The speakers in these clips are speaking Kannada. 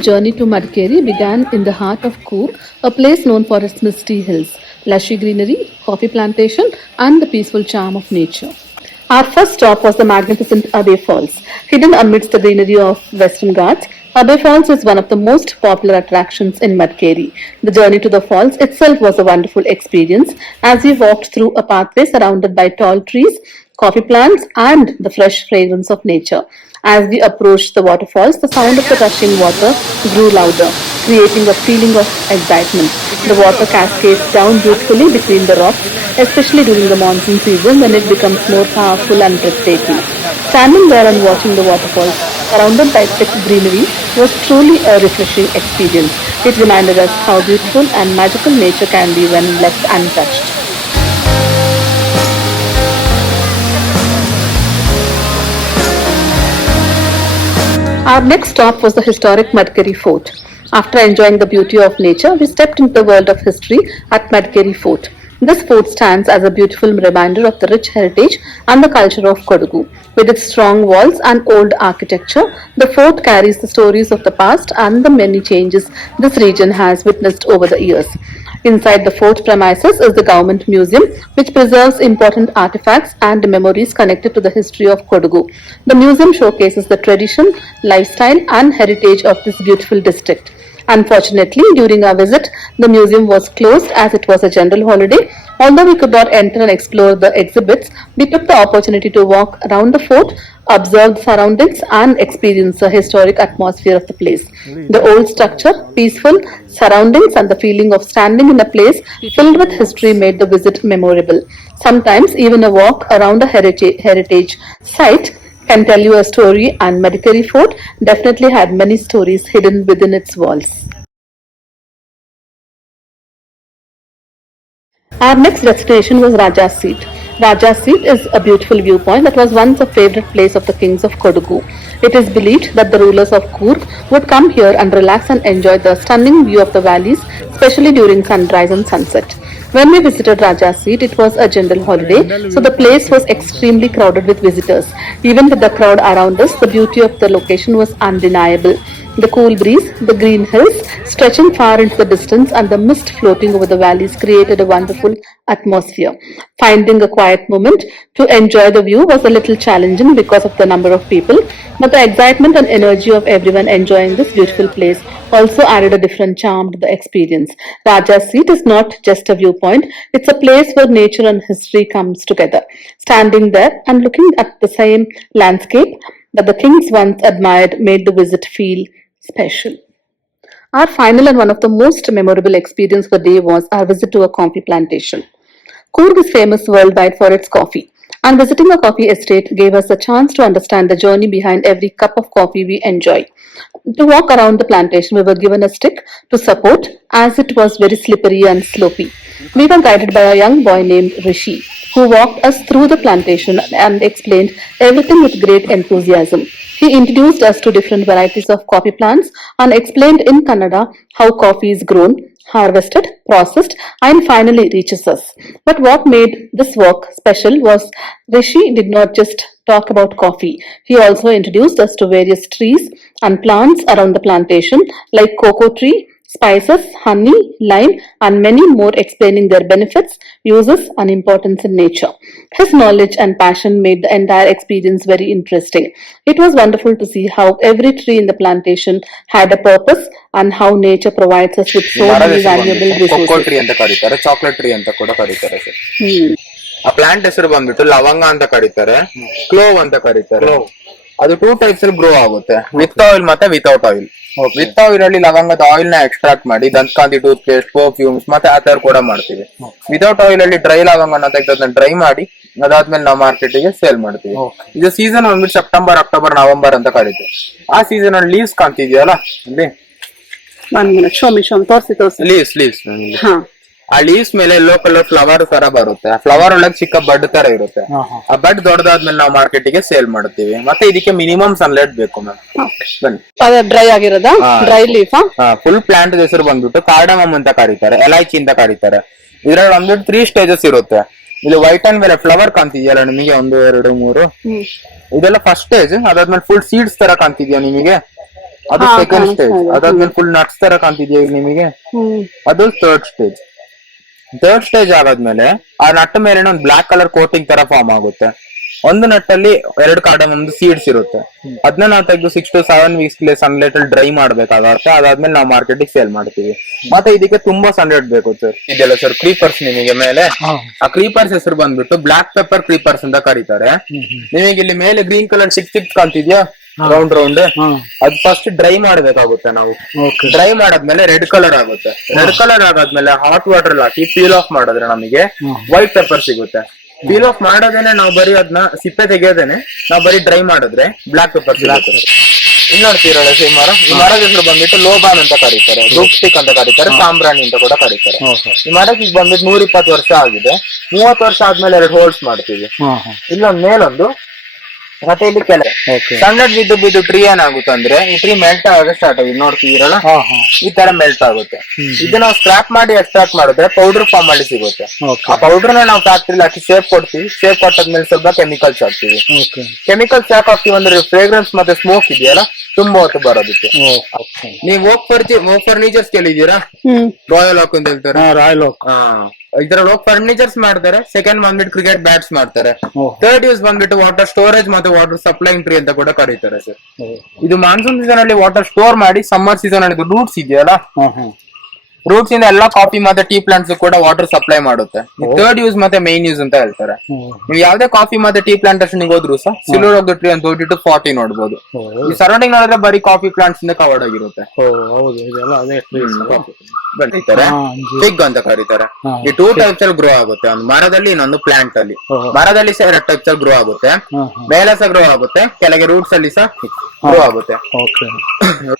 journey to Madikeri began in the heart of Coorg, a place known for its misty hills, lushy greenery, coffee plantation, and the peaceful charm of nature. Our first stop was the magnificent Abbey Falls. Hidden amidst the greenery of Western Ghats, Abbey Falls is one of the most popular attractions in Madikeri. The journey to the falls itself was a wonderful experience as we walked through a pathway surrounded by tall trees, coffee plants, and the fresh fragrance of nature. As we approached the waterfalls, the sound of the rushing water grew louder, creating a feeling of excitement. The water cascades down beautifully between the rocks, especially during the monsoon season when it becomes more powerful and breathtaking. Standing there and watching the waterfalls, surrounded by thick greenery, was truly a refreshing experience. It reminded us how beautiful and magical nature can be when left untouched. Our next stop was the historic Madikeri Fort. After enjoying the beauty of nature, we stepped into the world of history at Madikeri Fort. This fort stands as a beautiful reminder of the rich heritage and the culture of Kodagu. With its strong walls and old architecture, the fort carries the stories of the past and the many changes this region has witnessed over the years. Inside the fort premises is the Government Museum, which preserves important artifacts and memories connected to the history of Kodagu. The museum showcases the tradition, lifestyle, and heritage of this beautiful district. Unfortunately, during our visit, the museum was closed as it was a general holiday. Although we could not enter and explore the exhibits, we took the opportunity to walk around the fort, observe the surroundings, and experience the historic atmosphere of the place. The old structure, peaceful surroundings, and the feeling of standing in a place filled with history made the visit memorable. Sometimes, even a walk around a heritage site can tell you a story, and Madikeri Fort definitely had many stories hidden within its walls. Our next destination was Raja's Seat. Raja's Seat is a beautiful viewpoint that was once a favorite place of the kings of Kodagu. It is believed that the rulers of Coorg would come here and relax and enjoy the stunning view of the valleys, especially during sunrise and sunset. When we visited Raja's Seat, it was a general holiday, so the place was extremely crowded with visitors. Even with the crowd around us, the beauty of the location was undeniable. The cool breeze, the green hills stretching far into the distance, and the mist floating over the valleys created a wonderful atmosphere. Finding a quiet moment to enjoy the view was a little challenging because of the number of people, but the excitement and energy of everyone enjoying this beautiful place also added a different charm to the experience. Raja's Seat is not just a viewpoint, it's a place where nature and history comes together. Standing there and looking at the same landscape that the kings once admired made the visit feel special. Our final and one of the most memorable experience of the day was our visit to a coffee plantation. Coorg is famous worldwide for its coffee, and visiting a coffee estate gave us a chance to understand the journey behind every cup of coffee we enjoy. To walk around the plantation, we were given a stick to support as it was very slippery and slopey. We were guided by a young boy named Rishi, who walked us through the plantation and explained everything with great enthusiasm. He introduced us to different varieties of coffee plants and explained in Kannada how coffee is grown, harvested, processed, and finally reaches us. But what made this walk special was Rishi did not just talk about coffee. He also introduced us to various trees and plants around the plantation like cocoa tree, spices, honey, lime, and many more, explaining their benefits, uses, and importance in nature. His knowledge and passion made the entire experience very interesting. It was wonderful to see how every tree in the plantation had a purpose and how nature provides us with so many valuable resources. Cocoa tree anta karitare, chocolate tree anta kuda karitare sir. ಆ ಪ್ಲಾಂಟ್ ಹೆಸರು ಬಂದ್ಬಿಟ್ಟು ಲವಂಗ ಅಂತ ಕರೀತಾರೆ, ಕ್ಲೋವ್ ಅಂತ ಕರೀತಾರೆ. ಅದು 2 ಟೈಪ್ಸ್ ಅಲ್ಲಿ ಗ್ರೋ ಆಗುತ್ತೆ, ವಿತ್ ಆಯಿಲ್ ಮತ್ತೆ ವಿತೌಟ್ ಆಯಿಲ್. ವಿತ್ ಆಯಿಲ್ ಅಲ್ಲಿ ಲವಂಗದ ಆಯಿಲ್ ನ ಎಕ್ಸ್ಟ್ರಾಕ್ಟ್ ಮಾಡಿ ದಂತಕಾಂತಿ, ಟೂತ್ ಪೇಸ್ಟ್, ಪರ್ಫ್ಯೂಮ್ಸ್ ಮತ್ತೆ ಆ ತರ ಕೂಡ ಮಾಡ್ತೀವಿ. ವಿತೌಟ್ ಆಯಿಲ್ ಅಲ್ಲಿ ಡ್ರೈ ಲವಂಗನ ತೆಗೆದು ಅದನ್ನ ಡ್ರೈ ಮಾಡಿ ಅದಾದ್ಮೇಲೆ ನಾವು ಮಾರ್ಕೆಟ್ ಗೆ ಸೇಲ್ ಮಾಡ್ತೀವಿ. ಇದು ಸೀಸನ್ ಬಂದ್ಬಿಟ್ಟು ಸೆಪ್ಟೆಂಬರ್, ಅಕ್ಟೋಬರ್, ನವೆಂಬರ್ ಅಂತ ಕರೀತೀವಿ. ಆ ಸೀಸನ್ ಅಲ್ಲಿ ಲೀವ್ಸ್ ಕಾಣ್ತಿದ್ಯಲ್ಲ ಇಲ್ಲಿ, ಲೀವ್ಸ್ ಆ ಲೀವ್ಸ್ ಮೇಲೆ ಯೆಲ್ಲೋ ಕಲರ್ ಫ್ಲವರ್ ತರ ಬರುತ್ತೆ. ಆ ಫ್ಲವರ್ ಒಳಗೆ ಚಿಕ್ಕ ಬಡ್ ತರ ಇರುತ್ತೆ. ಆ ಬಡ್ ದೊಡ್ಡದಾದ್ಮೇಲೆ ನಾವು ಮಾರ್ಕೆಟ್ ಗೆ ಸೇಲ್ ಮಾಡ್ತೀವಿ. ಮತ್ತೆ ಇದಕ್ಕೆ ಮಿನಿಮಮ್ ಸನ್ಲೈಟ್ ಬೇಕು ಮ್ಯಾಮ್. ಬನ್ನಿ. ಡ್ರೈ ಆಗಿರೋದಾ? Dry leaf. ಫುಲ್ ಪ್ಲಾಂಟ್ ಹೆಸರು ಬಂದ್ಬಿಟ್ಟು ಕಾರ್ಡಮಮ್ ಅಂತ ಕರೀತಾರೆ, ಎಲೈಚಿ ಅಂತ ಕರೀತಾರೆ. ಇದ್ರಲ್ಲಿ ಬಂದ್ಬಿಟ್ಟು 3 ಸ್ಟೇಜಸ್ ಇರುತ್ತೆ. ಇದು ವೈಟ್ ಅಂಡ್ ಮೇಲೆ ಫ್ಲವರ್ ಕಾಣ್ತಿದ್ಯಲ್ಲ ನಿಮಗೆ, 1, 2, 3 ಇದೆಲ್ಲ ಫಸ್ಟ್ ಸ್ಟೇಜ್. ಅದಾದ್ಮೇಲೆ ಫುಲ್ ಸೀಡ್ಸ್ ತರ ಕಾಣ್ತಿದ್ಯಾ ನಿಮಗೆ, ಅದು ಹಾ, ಸೆಕೆಂಡ್ ಕಾಣಿಸ್ತಾ ಸ್ಟೇಜ್. ಇದೆ. ಅದಾದ್ಮೇಲೆ ಫುಲ್ ನಟ್ಸ್ ತರ ಕಾಣ್ತಿದ್ಯಾ ಈಗ ನಿಮಗೆ, ಹ್ಮ್ ಅದು ಥರ್ಡ್ ಸ್ಟೇಜ್. ಥರ್ಡ್ ಸ್ಟೇಜ್ ಆಗಾದ್ಮೇಲೆ ಆ ನಟ್ ಮೇಲೆ ಒಂದು ಬ್ಲಾಕ್ ಕಲರ್ ಕೋಟಿಂಗ್ ತರ ಫಾರ್ಮ್ ಆಗುತ್ತೆ. ಒಂದು ನಟ್ಟಲ್ಲಿ 2 ಕಾರ್ಡನ್ ಒಂದು ಸೀಡ್ಸ್ ಇರುತ್ತೆ. ಅದನ್ನ ನಾವು ತೆಗೆದು 6 to 7 ವೀಕ್ಸ್ ಸನ್ಲೈಟ್ ಅಲ್ಲಿ ಡ್ರೈ ಮಾಡ್ಬೇಕಾಗುತ್ತೆ. ಅದಾದ್ಮೇಲೆ ನಾವು ಮಾರ್ಕೆಟಿಗೆ ಸೇಲ್ ಮಾಡ್ತೀವಿ. ಮತ್ತೆ ಇದಕ್ಕೆ ತುಂಬಾ ಸನ್ಲೈಟ್ ಬೇಕು ಸರ್. ಇದೆಲ್ಲ ಸರ್ ಕ್ರೀಪರ್ಸ್ ನಿಮಗೆ ಮೇಲೆ, ಆ ಕ್ರೀಪರ್ಸ್ ಹೆಸರು ಬಂದ್ಬಿಟ್ಟು ಬ್ಲಾಕ್ ಪೆಪ್ಪರ್ ಕ್ರೀಪರ್ಸ್ ಅಂತ ಕರೀತಾರೆ. ನಿಮಗೆ ಇಲ್ಲಿ ಮೇಲೆ ಗ್ರೀನ್ ಕಲರ್ ಚಿಕ್ ಕಾಣ್ತಿದ್ಯಾ, ರೌಂಡ್ ರೌಂಡ್, ಅದು ಫಸ್ಟ್ ಡ್ರೈ ಮಾಡ್ಬೇಕಾಗುತ್ತೆ ನಾವು. ಡ್ರೈ ಮಾಡಾದ್ಮೇಲೆ ರೆಡ್ ಕಲರ್ ಆಗುತ್ತೆ. Red colour ಆಗಾದ್ಮೇಲೆ hot water hockey peel of ಮಾಡಿದ್ರೆ ನಮಗೆ ವೈಟ್ ಪೆಪ್ಪರ್ ಸಿಗುತ್ತೆ. ಪೀಲ್ ಆಫ್ ಮಾಡೋದೇನೆ ನಾವು ಬರೀ ಅದನ್ನ ಸಿಪ್ಪೆ ತೆಗೆಯೋದೇನೆ ನಾವು ಬರೀ ಡ್ರೈ ಮಾಡಿದ್ರೆ ಬ್ಲಾಕ್ ಪೆಪ್ಪರ್ ಸಿಗುತ್ತೆ. ಇಲ್ಲಿ ನೋಡ್ತೀರಲ್ಲ ಈ ಮರ, ಈ ಮರದ ಹೆಸರು ಬಂದ್ಬಿಟ್ಟು ಲೋಬಾನ್ ಅಂತ ಕರೀತಾರೆ, ರೂಪ್ ಸ್ಟಿಕ್ ಅಂತ ಕರೀತಾರೆ, ಸಾಂಬ್ರಾಣಿ ಅಂತ ಕೂಡ ಕರೀತಾರೆ. ಈ ಮರಕ್ಕೆ ಈಗ ಬಂದ್ಬಿಟ್ಟು 120 ವರ್ಷ ಆಗಿದೆ. 30 ವರ್ಷ ಆದ್ಮೇಲೆ 2 ಹೋಲ್ಸ್ ಮಾಡ್ತೀವಿ. ಇಲ್ಲೊಂದ್ ಮೇಲೊಂದು, ಮತ್ತೆ ಇಲ್ಲಿ ಕೆಳಗೆ ಸಣ್ಣದ್ ಬಿದ್ದು ಟ್ರೀ ಏನಾಗುತ್ತೆ ಅಂದ್ರೆ ಈ ಟ್ರೀ ಮೆಲ್ಟ್ ಆಗಕ್ಕೆ ಸ್ಟಾರ್ಟ್ ಆಗಿದೆ. ನೋಡ್ತಿದ್ದೀರಲ್ಲ, ಈ ತರ ಮೆಲ್ಟ್ ಆಗುತ್ತೆ. ಇದು ನಾವು ಸ್ಕ್ರಾಪ್ ಮಾಡಿ ಎಕ್ಸ್ಟ್ರಾಕ್ಟ್ ಮಾಡಿದ್ರೆ ಪೌಡರ್ ಫಾರ್ಮ್ ಅಲ್ಲಿ ಸಿಗುತ್ತೆ. ಆ ಪೌಡರ್ ನಾವು ಫ್ಯಾಕ್ಟ್ರಿಲಿ ಹಾಕಿ ಶೇಪ್ ಕೊಡ್ತೀವಿ. ಶೇಪ್ ಕೊಟ್ಟಾದ್ಮೇಲೆ ಸ್ವಲ್ಪ ಕೆಮಿಕಲ್ಸ್ ಹಾಕ್ತಿವಿ. ಕೆಮಿಕಲ್ಸ್ ಯಾಕೆ ಹಾಕ್ತಿವಿ ಅಂದ್ರೆ ಫ್ರೇಗ್ರೆನ್ಸ್ ಮತ್ತೆ ಸ್ಮೋಕ್ ಇದೆಯಲ್ಲ ತುಂಬಾ ಹೊತ್ತು ಬರೋದಕ್ಕೆ. ನೀವು ಓಕ್ ಫರ್ನಿಚರ್ಸ್ ಕೇಳಿದೀರಾ? ರಾಯಲ್ ಓಕ್ ಅಂತ ಹೇಳ್ತಾರೆ. ರಾಯಲ್ ಓಕ್ ಇದ್ರಲ್ಲಿ ಹೋಗಿ ಫರ್ನಿಚರ್ಸ್ ಮಾಡ್ತಾರೆ. ಸೆಕೆಂಡ್ ಬಂದ್ಬಿಟ್ಟು ಕ್ರಿಕೆಟ್ ಬ್ಯಾಟ್ಸ್ ಮಾಡ್ತಾರೆ. ಥರ್ಡ್ ಯೂಸ್ ಬಂದ್ಬಿಟ್ಟು ವಾಟರ್ ಸ್ಟೋರೇಜ್ ಮತ್ತೆ ವಾಟರ್ ಸಪ್ಲೈಂಗ್ ಟ್ರೀ ಅಂತ ಕೂಡ ಕರೀತಾರೆ ಸರ್. ಇದು ಮಾನ್ಸೂನ್ ಸೀಸನ್ ಅಲ್ಲಿ ವಾಟರ್ ಸ್ಟೋರ್ ಮಾಡಿ, ಸಮ್ಮರ್ ಸೀಸನ್ ಅಲ್ಲಿ ರೂಟ್ಸ್ ಇದೆಯಲ್ಲ, ರೂಟ್ಸ್ ಇಂದ ಎಲ್ಲಾ ಕಾಫಿ ಮತ್ತೆ ಟೀ ಪ್ಲಾಂಟ್ಸ್ ಕೂಡ ವಾಟರ್ ಸಪ್ಲೈ ಮಾಡುತ್ತೆ. ಥರ್ಡ್ ಯೂಸ್ ಮತ್ತೆ ಮೈನ್ ಯೂಸ್ ಅಂತ ಹೇಳ್ತಾರೆ. ನೀವು ಯಾವ್ದೇ ಕಾಫಿ ಮತ್ತೆ ಟೀ ಪ್ಲಾಂಟೇಶನ್ ಹೋದ್ರು ಸಹ ಸಿಲ್ವರ್ ಆಫ್ ದ ಟ್ರೀ ಅಂತ 40 ನೋಡಬಹುದು. ಈ ಸರೌಂಡಿಂಗ್ ನೋಡಿದ್ರೆ ಬರೀ ಕಾಫಿ ಪ್ಲಾಂಟ್ಸ್ ಇಂದ ಕವರ್ಡ್ ಆಗಿರುತ್ತೆ. ಫಿಗ್ ಅಂತ ಕರೀತಾರೆ. ಈ 2 ಟೈಪ್ಸ್ ಅಲ್ಲಿ ಗ್ರೋ ಆಗುತ್ತೆ, ಒಂದು ಮರದಲ್ಲಿ ಇನ್ನೊಂದು ಪ್ಲಾಂಟ್ ಅಲ್ಲಿ. ಮರದಲ್ಲಿ ಸಹ 2 ಟೈಪ್ಸ್ ಅಲ್ಲಿ ಗ್ರೋ ಆಗುತ್ತೆ, ಮೇಲೆ ಸಹ ಗ್ರೋ ಆಗುತ್ತೆ, ಕೆಳಗೆ ರೂಟ್ಸ್ ಅಲ್ಲಿ ಸಹ ಗ್ರೋ ಆಗುತ್ತೆ.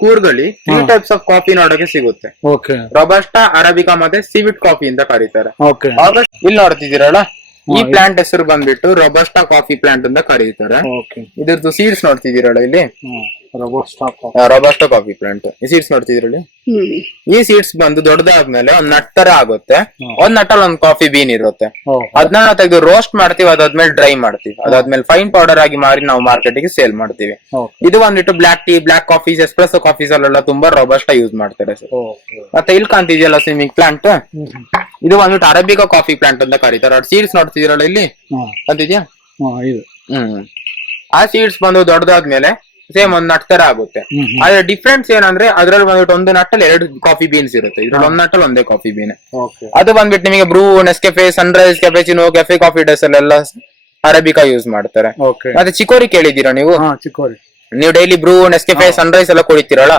ಕೂರ್ಗಲ್ಲಿ 3 ಟೈಪ್ಸ್ ಆಫ್ ಕಾಫಿ ನೋಡಕ್ಕೆ ಸಿಗುತ್ತೆ. ರೊಬಸ್ಟಾ, ಅರಬಿಕಾ ಮತ್ತೆ ಸಿವಿಟ್ ಕಾಫಿ ಅಂತ ಕರೀತಾರೆ. ಇಲ್ಲಿ ನೋಡ್ತಿದ್ದೀರಲ್ಲ, ಈ ಪ್ಲಾಂಟ್ ಹೆಸರು ಬಂದ್ಬಿಟ್ಟು ರೊಬಸ್ಟಾ ಕಾಫಿ ಪ್ಲಾಂಟ್ ಅಂತ ಕರೀತಾರೆ. ಇದ್ರದ್ದು ಸೀಡ್ಸ್ ನೋಡ್ತಿದ್ದೀರಲ್ಲ ಇಲ್ಲಿ, ರೊಬಸ್ಟಾ ಕಾಫಿ ಪ್ಲಾಂಟ್ ಈ ಸೀಡ್ಸ್ ನೋಡ್ತಿದ್ರಲ್ಲಿ. ಈ ಸೀಡ್ಸ್ ಬಂದು ದೊಡ್ಡದಾದ್ಮೇಲೆ ಒಂದ್ ನಟ್ ತರ ಆಗುತ್ತೆ. ಒಂದ್ ನಟ್ಟಲ್ಲಿ ಒಂದ್ ಕಾಫಿ ಬೀನ್ ಇರುತ್ತೆ. ಅದನ್ನ ನಾವು ತೆಗೆದು ರೋಸ್ಟ್ ಮಾಡ್ತೀವಿ. ಅದಾದ್ಮೇಲೆ ಡ್ರೈ ಮಾಡ್ತೀವಿ. ಅದಾದ್ಮೇಲೆ ಫೈನ್ ಪೌಡರ್ ಆಗಿ ಮಾರಿ ನಾವು ಮಾರ್ಕೆಟ್ಗೆ ಸೇಲ್ ಮಾಡ್ತೀವಿ. ಇದು ಬಂದ್ಬಿಟ್ಟು black tea, black coffees, espresso coffees ಅಲ್ಲೆಲ್ಲ ತುಂಬಾ ರೊಬಸ್ಟಾ ಯೂಸ್ ಮಾಡ್ತಾರೆ ಸರ್. ಮತ್ತೆ ಇಲ್ಲಿ ಕಾಣ್ತಿದ್ಯಲ್ಲ ಸ್ವಿಮ್ಮಿಂಗ್ ಪ್ಲಾಂಟ್, ಇದು ಬಂದ್ಬಿಟ್ಟು ಅರೇಬಿಕಾ ಕಾಫಿ ಪ್ಲಾಂಟ್ ಅಂತ ಕರೀತಾರೆ. ಅವ್ರ ಸೀಡ್ಸ್ ನೋಡ್ತಿದ್ದೀರಲ್ಲ ಇಲ್ಲಿ ಅಂತಿದ್ಯಾ. ಆ ಸೀಡ್ಸ್ ಬಂದು ದೊಡ್ಡದಾದ್ಮೇಲೆ ಸೇಮ್ ಒಂದ್ ನಟ್ ತರ ಆಗುತ್ತೆ. ಆದ್ರೆ ಡಿಫ್ರೆನ್ಸ್ ಏನಂದ್ರೆ ಅದ್ರಲ್ಲಿ ಬಂದ್ಬಿಟ್ಟು ಒಂದು ನಟ್ಟಲ್ಲಿ 2 ಕಾಫಿ ಬೀನ್ಸ್ ಇರುತ್ತೆ. ಇದ್ರಲ್ಲಿ ಒಂದ್ ನಟ್ಟಲ್ಲಿ ಒಂದೇ ಕಾಫಿ ಬೀನ್. ಅದು ಬಂದ್ಬಿಟ್ಟು ನಿಮಗೆ Bru, Nescafe, Sunrise, cappuccino, Cafe Coffee Days ಅಲ್ಲೆಲ್ಲ ಅರೇಬಿಕಾ ಯೂಸ್ ಮಾಡ್ತಾರೆ. ಮತ್ತೆ ಚಿಕೋರಿ ಕೇಳಿದ್ದೀರಾ ನೀವು? ಚಿಕೋರಿ ನೀವು ಡೈಲಿ ಬ್ರೂ, ನೆಸ್ಕೆಫೆ, ಸನ್ರೈಸ್ ಎಲ್ಲ ಕುಡಿತೀರಲ್ಲ,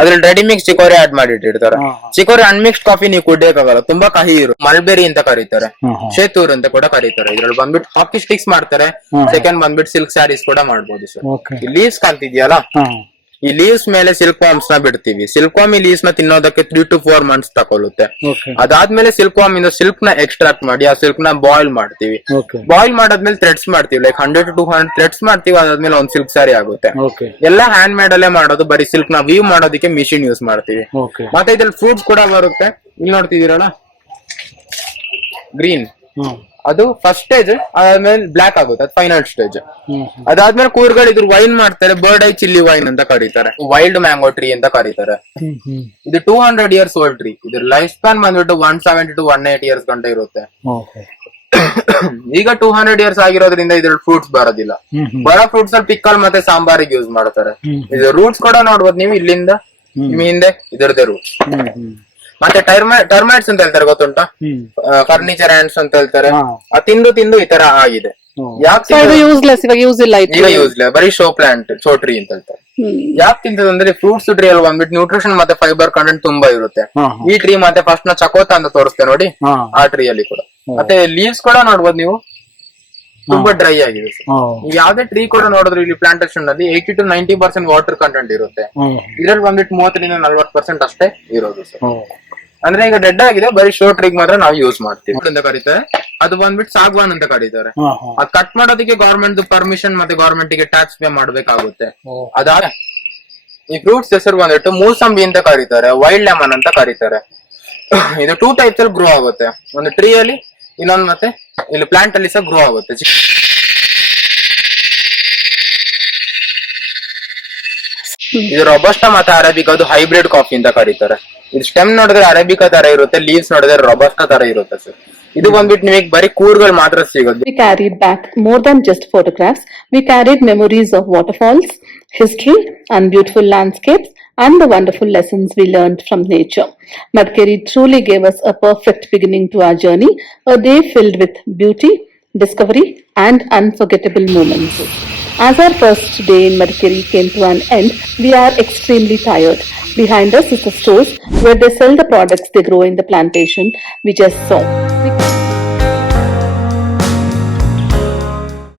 ಅದ್ರಲ್ಲಿ ರೆಡಿ ಮಿಕ್ಸ್ ಚಿಕೋರಿ ಆಡ್ ಮಾಡಿ ಇಟ್ಟಿರ್ತಾರೆ. ಚಿಕೋರಿ ಅನ್ಮಿಕ್ಸ್ಡ್ ಕಾಫಿ ನೀವು ಕುಡಿಯೋಕ್ಕಾಗಲ್ಲ, ತುಂಬಾ ಕಹಿ ಇರುತ್ತೆ. ಮಲ್ಬೆರಿ ಅಂತ ಕರೀತಾರೆ, ಶೇತೂರ್ ಅಂತ ಕೂಡ ಕರೀತಾರೆ. ಇದ್ರಲ್ಲಿ ಬಂದ್ಬಿಟ್ಟು ಕಾಫಿ ಸ್ಟಿಕ್ಸ್ ಮಾಡ್ತಾರೆ. ಸೆಕೆಂಡ್ ಬಂದ್ಬಿಟ್ಟು ಸಿಲ್ಕ್ ಸ್ಯಾರೀಸ್ ಕೂಡ ಮಾಡ್ಬೋದು ಸರ್. ಲೀವ್ಸ್ ಕಾಣ್ತಿದ್ಯಲ್ಲ, ಈ ಲೀವ್ಸ್ ಮೇಲೆ ಸಿಲ್ಕ್ ವಾಮ್ಸ್ ನ ಬಿಡ್ತೀವಿ. ಸಿಲ್ಕ್ ವಾಮ್ ಈ ಲೀವ್ಸ್ ನ ತಿನ್ನೋದಕ್ಕೆ 3 to 4 ಮಂತ್ಸ್ ತಗೊಳುತ್ತೆ. ಅದಾದ್ಮೇಲೆ ಸಿಲ್ಕ್ ವಾಮ್ ಇಂದ ಸಿಲ್ಕ್ ನ ಎಕ್ಸ್ಟ್ರಾಕ್ಟ್ ಮಾಡಿ ಆ ಸಿಲ್ಕ್ ನ ಬಾಯ್ಲ್ ಮಾಡ್ತೀವಿ. ಬಾಯ್ಲ್ ಮಾಡಾದ್ಮೇಲೆ ಥ್ರೆಡ್ಸ್ ಮಾಡ್ತೀವಿ, ಲೈಕ್ 100 to 200 ಥ್ರೆಡ್ಸ್ ಮಾಡ್ತೀವಿ. ಅದಾದ್ಮೇಲೆ ಒಂದ್ ಸಿಲ್ಕ್ ಸಾರಿ ಆಗುತ್ತೆ. ಎಲ್ಲ ಹ್ಯಾಂಡ್ ಮೇಡ್ ಅಲ್ಲೇ ಮಾಡೋದು. ಬರೀ ಸಿಲ್ಕ್ ನ ವೀವ್ ಮಾಡೋದಕ್ಕೆ ಮಿಷಿನ್ ಯೂಸ್ ಮಾಡ್ತೀವಿ. ಮತ್ತೆ ಇದ್ರಲ್ಲಿ ಫ್ರೂಟ್ಸ್ ಕೂಡ ಬರುತ್ತೆ. ಇಲ್ಲಿ ನೋಡ್ತಿದ್ದೀರಲ್ಲ ಗ್ರೀನ್, ಅದು ಫಸ್ಟ್ ಸ್ಟೇಜ್. ಅದಾದ್ಮೇಲೆ ಬ್ಲಾಕ್ ಆಗುತ್ತೆ, ಅದು ಫೈನಲ್ ಸ್ಟೇಜ್. ಅದಾದ್ಮೇಲೆ ಕೂರ್ಗಳು ಇದ್ರ ವೈನ್ ಮಾಡ್ತಾರೆ. ಬರ್ಡ್ ಐ ಚಿಲ್ಲಿ ವೈನ್ ಅಂತ ಕರೀತಾರೆ. ವೈಲ್ಡ್ ಮ್ಯಾಂಗೋ ಟ್ರೀ ಅಂತ ಕರೀತಾರೆ. ಇದು 200 years ಓಲ್ಡ್ ಟ್ರೀ. ಇದ್ರ ಲೈಫ್ ಸ್ಪ್ಯಾನ್ ಬಂದ್ಬಿಟ್ಟು 170 to 180 years ಗಂಟ ಇರುತ್ತೆ. ಈಗ 200 years ಆಗಿರೋದ್ರಿಂದ ಇದ್ರಲ್ಲಿ ಫ್ರೂಟ್ಸ್ ಬರೋದಿಲ್ಲ. ಬರೋ ಫ್ರೂಟ್ಸ್ ಅಲ್ಲಿ ಪಿಕ್ಕಲ್ ಮತ್ತೆ ಸಾಂಬಾರಿಗೆ ಯೂಸ್ ಮಾಡ್ತಾರೆ. ಇದು ರೂಟ್ಸ್ ಕೂಡ ನೋಡ್ಬೋದು ನೀವು ಇಲ್ಲಿಂದ ಹಿಂದೆ, ಇದರದೇ ರೂಟ್ಸ್. ಮತ್ತೆ ಟರ್ಮೈಟ್ಸ್ ಅಂತ ಹೇಳ್ತಾರೆ, ಗೊತ್ತುಂಟಾ? ಫರ್ನಿಚರ್ ಹ್ಯಾಂಡ್ಸ್ ಅಂತ ಹೇಳ್ತಾರೆ. ತಿಂದು ಈ ತರ ಆಗಿದೆ. ಯೂಸ್ಲೆಸ್, ಇವಾಗ ಯೂಸ್ ಇಲ್ಲ, ಈಗ ಯೂಸ್ ಇಲ್ಲ, ಬರೀ ಶೋ ಪ್ಲಾಂಟ್, ಶೋ ಟ್ರೀ ಅಂತ ಹೇಳ್ತಾರೆ. ಯಾಕೆ ತಿಂತದಂದ್ರೆ ಫ್ರೂಟ್ಸ್ ಟ್ರೀ ಅಲ್ಲಿ ಬಂದ್ಬಿಟ್ಟು ನ್ಯೂಟ್ರಿಷನ್ ಮತ್ತೆ ಫೈಬರ್ ಕಂಟೆಂಟ್ ತುಂಬಾ ಇರುತ್ತೆ. ಈ ಟ್ರೀ ಮತ್ತೆ ಫಸ್ಟ್ ನ ಚಕೋತ ಅಂತ ತೋರಿಸ್ತೆ ನೋಡಿ, ಆ ಟ್ರೀ ಅಲ್ಲಿ ಕೂಡ. ಮತ್ತೆ ಲೀವ್ಸ್ ಕೂಡ ನೋಡ್ಬೋದು ನೀವು, ತುಂಬಾ ಡ್ರೈ ಆಗಿದೆ. ಯಾವ್ದೇ ಟ್ರೀ ಕೂಡ ನೋಡಿದ್ರೆ ಇಲ್ಲಿ ಪ್ಲಾಂಟೇಶನ್ ಅಲ್ಲಿ 80 to 90% ವಾಟರ್ ಕಂಟೆಂಟ್ ಇರುತ್ತೆ. ಇದ್ರಲ್ಲಿ ಬಂದ್ಬಿಟ್ಟು 30 to 40% ಅಷ್ಟೇ ಇರೋದು ಸರ್. ಅಂದ್ರೆ ಈಗ ಡೆಡ್ ಆಗಿದೆ, ಬರೀ ಶೋ ಟ್ರೀಗ್ ಮಾತ್ರ ನಾವು ಯೂಸ್ ಮಾಡ್ತೀವಿ ಅಂತ ಕರೀತಾರೆ. ಅದು ಬಂದ್ಬಿಟ್ಟು ಸಾಗ್ವಾನ್ ಅಂತ ಕರೀತಾರೆ. ಅದ್ ಕಟ್ ಮಾಡೋದಕ್ಕೆ ಗವರ್ಮೆಂಟ್ ಪರ್ಮಿಷನ್ ಮತ್ತೆ ಗವರ್ಮೆಂಟ್ ಗೆ ಟ್ಯಾಕ್ಸ್ ಪೇ ಮಾಡ್ಬೇಕಾಗುತ್ತೆ. ಅದಾದ ಈ ಫ್ರೂಟ್ಸ್ ಹೆಸರು ಬಂದ್ಬಿಟ್ಟು ಮೂಸಂಬಿ ಅಂತ ಕರೀತಾರೆ, ವೈಲ್ಡ್ ಲೆಮನ್ ಅಂತ ಕರೀತಾರೆ. ಇದು 2 ಟೈಪ್ಸ್ ಅಲ್ಲಿ ಗ್ರೋ ಆಗುತ್ತೆ, ಒಂದು ಟ್ರೀ ಅಲ್ಲಿ, ಇನ್ನೊಂದು ಮತ್ತೆ ಇಲ್ಲಿ ಪ್ಲಾಂಟ್ ಅಲ್ಲಿ ಸಹ ಗ್ರೋ ಆಗುತ್ತೆ. ಇದು ರೊಬಸ್ಟಾ ಮತ್ತೆ ಅರೇಬಿಕಾ ಅದು ಹೈಬ್ರಿಡ್ ಕಾಫಿ ಅಂತ ಕರೀತಾರೆ. ಇದು ಸ್ಟೆಮ್ ನೋಡಿದ್ರೆ ಅರೇಬಿಕಾ ತರ ಇರುತ್ತೆ, ಲೀವ್ಸ್ ನೋಡಿದ್ರೆ ರೊಬಸ್ಟಾ ತರ ಇರುತ್ತೆ ಸರ್. ಇದು ಬಂದ್ಬಿಟ್ಟು ನಿಮಗೆ ಬರೀ ಕೂರ್ಗಳು ಮಾತ್ರ ಸಿಗೋದು. We carried back more than just photographs. We carried memories of waterfalls, history, and beautiful landscapes, and the wonderful lessons we learned from nature. Madkeri truly gave us a perfect beginning to our journey, a day filled with beauty, discovery, and unforgettable moments. As our first day in Madkeri came to an end, we are extremely tired. Behind us is the stores where they sell the products they grow in the plantation we just saw.